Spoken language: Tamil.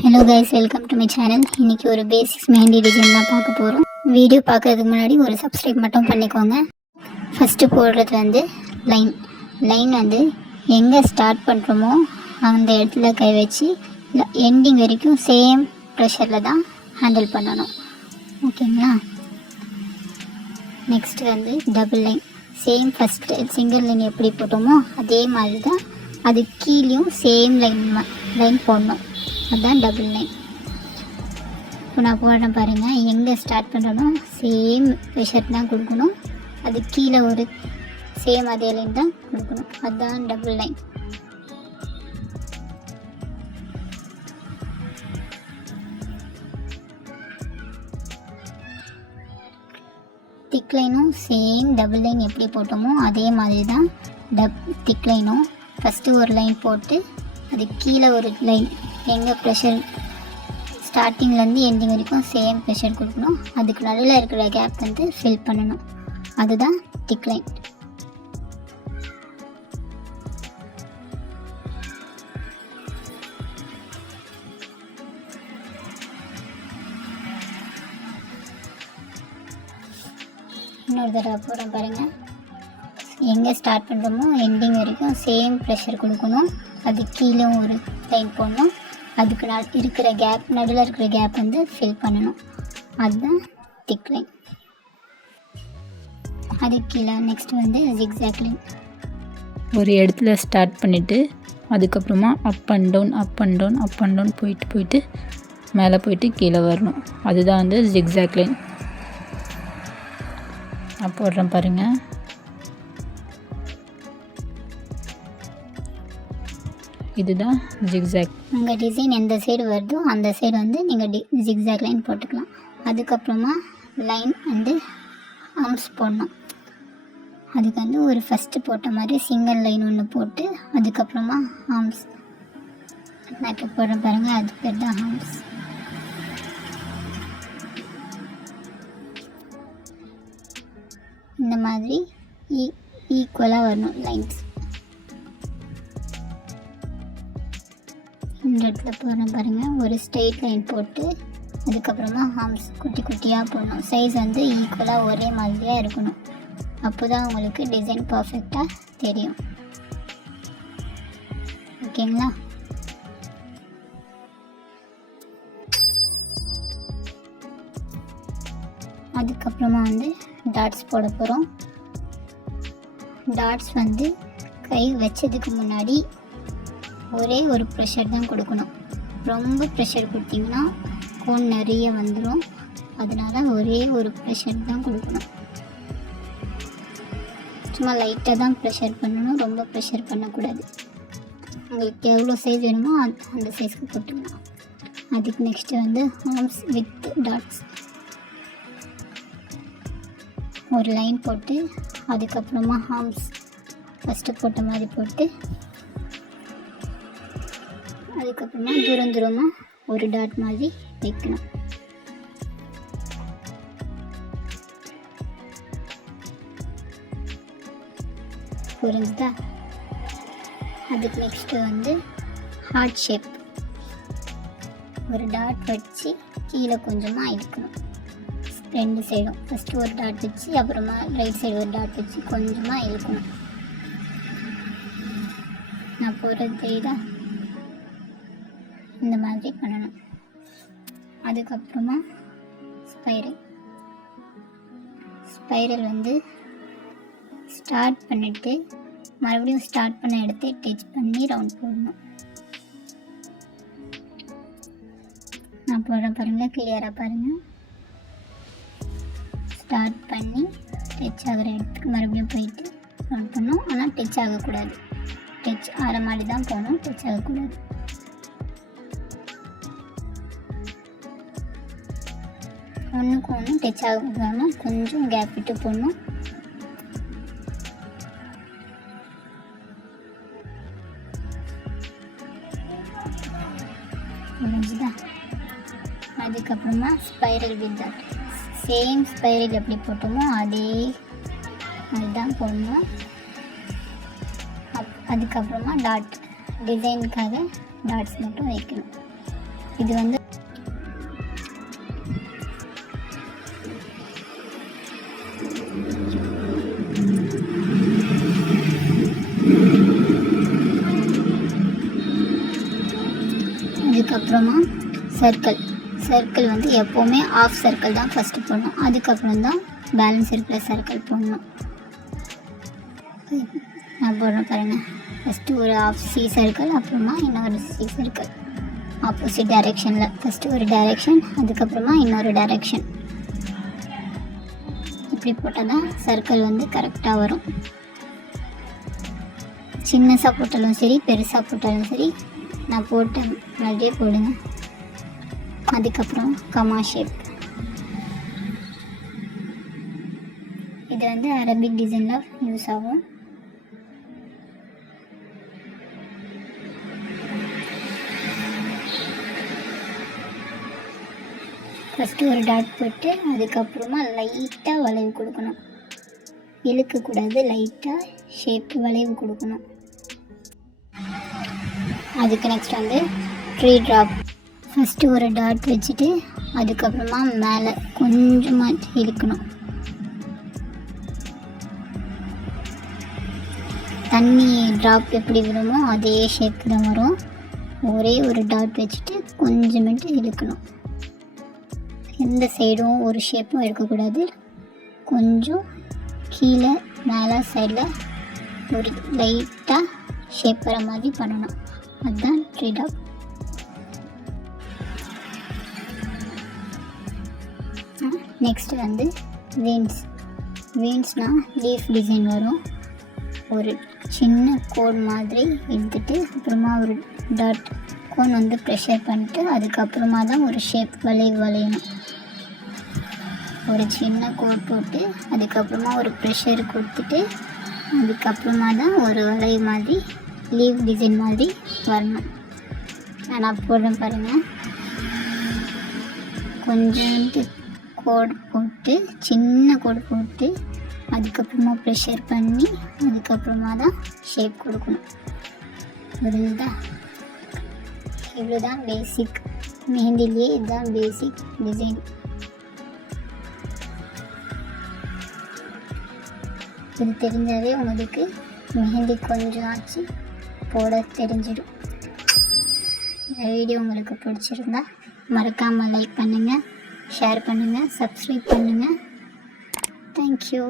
Hello guys, welcome to my channel. இன்றைக்கி ஒரு பேசிக்ஸ் மெஹந்தி டிசைன் தான் பார்க்க போகிறோம். வீடியோ பார்க்குறதுக்கு முன்னாடி ஒரு சப்ஸ்கிரைப் மட்டும் பண்ணிக்கோங்க. ஃபஸ்ட்டு போடுறது வந்து லைன் வந்து எங்கே ஸ்டார்ட் பண்ணுறோமோ அந்த இடத்துல கை வச்சு எண்டிங் வரைக்கும் சேம் ப்ரெஷரில் தான் ஹேண்டில் பண்ணணும். ஓகேங்களா? நெக்ஸ்ட்டு வந்து double line. Same first single line எப்படி போட்டோமோ அதே மாதிரி தான் அது கீழேயும் சேம் லைன் போடணும். அதுதான் டபுள் லைன். இப்போ நான் போடுறேன் பாருங்கள். எங்கே ஸ்டார்ட் பண்ணுறனோ சேம் ப்ரெஷர் தான் கொடுக்கணும். அது கீழே ஒரு சேம் அதே லைன் தான் கொடுக்கணும். அதுதான் டபுள் லைன். திக் லைனும் சேம் டபுள் லைன் எப்படி போட்டோமோ அதே மாதிரி தான் திக் லைனும். ஃபஸ்ட்டு ஒரு லைன் போட்டு அது கீழே ஒரு லைன் எங்கே ப்ரெஷர் ஸ்டார்டிங்லேருந்து எண்டிங் வரைக்கும் சேம் ப்ரெஷர் கொடுக்கணும். அதுக்கு நடுவில் இருக்கிற கேப் வந்து ஃபில் பண்ணணும். அதுதான் திக் லைன். இன்னொரு தடவை போடுறோம் பாருங்கள். எங்கே ஸ்டார்ட் பண்ணுறோமோ எண்டிங் வரைக்கும் சேம் ப்ரெஷர் கொடுக்கணும். அது கீழே ஒரு லைன் போடணும். அதுக்கு இருக்கிற கேப், நடுவில் இருக்கிற கேப் வந்து ஃபில் பண்ணணும். அதுதான் திக் லைன். அது கீழே நெக்ஸ்ட் வந்து ஜிக்ஸாக் லைன். ஒரு இடத்துல ஸ்டார்ட் பண்ணிவிட்டு அதுக்கப்புறமா up and down up and down up and down போயிட்டு மேலே போயிட்டு கீழே வரணும். அதுதான் வந்து ஜிக்ஸாக் லைன். நான் போடுறேன் பாருங்கள். இதுதான் ஜிக்ஸாக். உங்கள் டிசைன் எந்த சைடு வருதோ அந்த சைடு வந்து நீங்கள் ஜிக்ஸாக் லைன் போட்டுக்கலாம். அதுக்கப்புறமா லைன் வந்து ஆர்ம்ஸ் போடணும். அதுக்கு வந்து ஒரு ஃபஸ்ட்டு போட்ட மாதிரி சிங்கிள் லைன் ஒன்று போட்டு அதுக்கப்புறமா ஆர்ம்ஸ் மேக்கப் போடுறேன் பாருங்கள். அது பேர் தான் ஆர்ம்ஸ். இந்த மாதிரி ஈக்குவலாக வரணும் லைன்ஸ். இந்த இடத்துல போடுறேன் பாருங்கள். ஒரு ஸ்ட்ரெயிட் லைன் போட்டு அதுக்கப்புறமா ஆர்ம்ஸ் குட்டி குட்டியாக போடணும். சைஸ் வந்து ஈக்குவலாக ஒரே மாதிரியாக இருக்கணும். அப்போ தான் உங்களுக்கு டிசைன் பர்ஃபெக்டாக தெரியும். ஓகேங்களா? அதுக்கப்புறமா வந்து டாட்ஸ் போட போகிறோம். டாட்ஸ் வந்து கை வச்சதுக்கு முன்னாடி ஒரே ஒரு ப்ரெஷர் தான் கொடுக்கணும். ரொம்ப ப்ரெஷர் கொடுத்தீங்கன்னா கோன் நிறைய வந்துடும். அதனால் ஒரே ஒரு ப்ரெஷர் தான் கொடுக்கணும். சும்மா லைட்டாக தான் ப்ரெஷர் பண்ணணும். ரொம்ப ப்ரெஷர் பண்ணக்கூடாது. உங்களுக்கு எவ்வளோ சைஸ் வேணுமோ அந்த சைஸ்க்கு போட்டுக்கலாம். அதுக்கு நெக்ஸ்ட்டு வந்து ஆர்ம்ஸ் வித் டாட்ஸ். ஒரு லைன் போட்டு அதுக்கப்புறமா ஆர்ம்ஸ் ஃபஸ்ட்டு போட்ட மாதிரி போட்டு அதுக்கப்புறமா தூரமாக ஒரு டாட் மாதிரி வைக்கணும். புரிஞ்சுதா? அதுக்கு நெக்ஸ்ட்டு வந்து ஹார்ட் ஷேப். ஒரு டாட் வச்சு கீழே கொஞ்சமாக இழுக்கணும். ரெண்டு சைடும் ஃபஸ்ட்டு ஒரு டாட் வச்சு அப்புறமா ரைட் சைடு ஒரு டாட் வச்சு கொஞ்சமாக இழுக்கணும். நான் போடுறது தெரியுதா? இந்த மாதிரி பண்ணணும். அதுக்கப்புறமா ஸ்பைரல் வந்து ஸ்டார்ட் பண்ணிவிட்டு மறுபடியும் ஸ்டார்ட் பண்ண எடுத்து டச் பண்ணி ரவுண்ட் போடணும். நான் போடுறேன் பாருங்கள். கிளியராக பாருங்கள். ஸ்டார்ட் பண்ணி டச் ஆகிற இடத்துக்கு மறுபடியும் போயிட்டு ரவுண்ட் பண்ணணும். ஆனால் டச் ஆகக்கூடாது. டச் ஆகிற மாதிரி தான் போகணும். டச் ஆகக்கூடாது. ஒன்றுக்கு ஒன்று டச் ஆகாமல் கொஞ்சம் கேப் விட்டு போடணும். புரிஞ்சுதா? அதுக்கப்புறமா spiral with dot. Same spiral எப்படி போட்டோமோ அதே மாதிரி தான் போடணும். அதுக்கப்புறமா டாட் டிசைனுக்காக டாட்ஸ் மட்டும் வைக்கணும். இது வந்து அதுக்கப்புறமா சர்க்கிள் வந்து எப்போவுமே ஆஃப் சர்க்கிள் தான் ஃபஸ்ட்டு போடணும். அதுக்கப்புறம் தான் பேலன்ஸ் இருக்கிற சர்க்கிள் போடணும். நான் போடுறேன் பாருங்கள். ஃபஸ்ட்டு ஒரு ஆஃப் சி சர்க்கிள், அப்புறமா இன்னொரு சி சர்க்கிள் ஆப்போசிட் டைரெக்ஷனில். ஃபஸ்ட்டு ஒரு டைரெக்ஷன், அதுக்கப்புறமா இன்னொரு டைரெக்ஷன். இப்படி போட்டால் தான் சர்க்கிள் வந்து கரெக்டாக வரும். சின்னசாக போட்டாலும் சரி, பெருசாக போட்டாலும் சரி, நான் போட்ட மாதிரியே போடுங்க. அதுக்கப்புறம் கமா ஷேப். இது வந்து அரபிக் டிசைனில் யூஸ் ஆகும். ஃபஸ்ட்டு ஒரு டாட் போட்டு அதுக்கப்புறமா லைட்டாக வளைவு கொடுக்கணும். இழுக்கக்கூடாது, லைட்டாக ஷேப்பு வளைவு கொடுக்கணும். அதுக்கு நெக்ஸ்ட் வந்து ட்ரீ ட்ராப். ஃபஸ்ட்டு ஒரு டாட் வச்சுட்டு அதுக்கப்புறமா மேலே கொஞ்சமாக இழுக்கணும். தண்ணி ட்ராப் எப்படி வருமோ அதே ஷேப் தான் வரும். ஒரே ஒரு டாட் வச்சுட்டு கொஞ்சமேட்டு இழுக்கணும். எந்த சைடும் ஒரு ஷேப்பும் எடுக்கக்கூடாது. கொஞ்சம் கீழே மேலே சைடில் ஒரு லைட்டாக ஷேப் வர மாதிரி பண்ணணும். அதுதான் ட்ரீ டாப். நெக்ஸ்ட் வந்து வீன்ஸ்னால் லீஃப் டிசைன் வரும். ஒரு சின்ன கோன் மாதிரி எடுத்துகிட்டு அப்புறமா ஒரு டாட் கோன் வந்து ப்ரெஷர் பண்ணிட்டு அதுக்கப்புறமா தான் ஒரு ஷேப் வளையணும். ஒரு சின்ன கோட் போட்டு அதுக்கப்புறமா ஒரு ப்ரெஷர் கொடுத்துட்டு அதுக்கப்புறமா தான் ஒரு வளைய மாதிரி லீவ் டிசைன் மாதிரி வரணும். நான் போடுறேன் பாருங்கள். கொஞ்சோண்டு கோடு போட்டு சின்ன கோடு போட்டு அதுக்கப்புறமா ப்ரெஷர் பண்ணி அதுக்கப்புறமா தான் ஷேப் கொடுக்கணும். புரியுதா? இவ்வளோதான் பேசிக். மெஹந்திலேயே இதுதான் பேசிக் டிசைன். இது தெரிஞ்சாவே உங்களுக்கு மெஹந்தி கொஞ்சம் ஆச்சு போட தெரிஞ்சிடும். இந்த வீடியோ உங்களுக்கு பிடிச்சிருந்தா மறக்காமல் லைக் பண்ணுங்கள், ஷேர் பண்ணுங்கள், சப்ஸ்கிரைப் பண்ணுங்கள். தேங்க்யூ.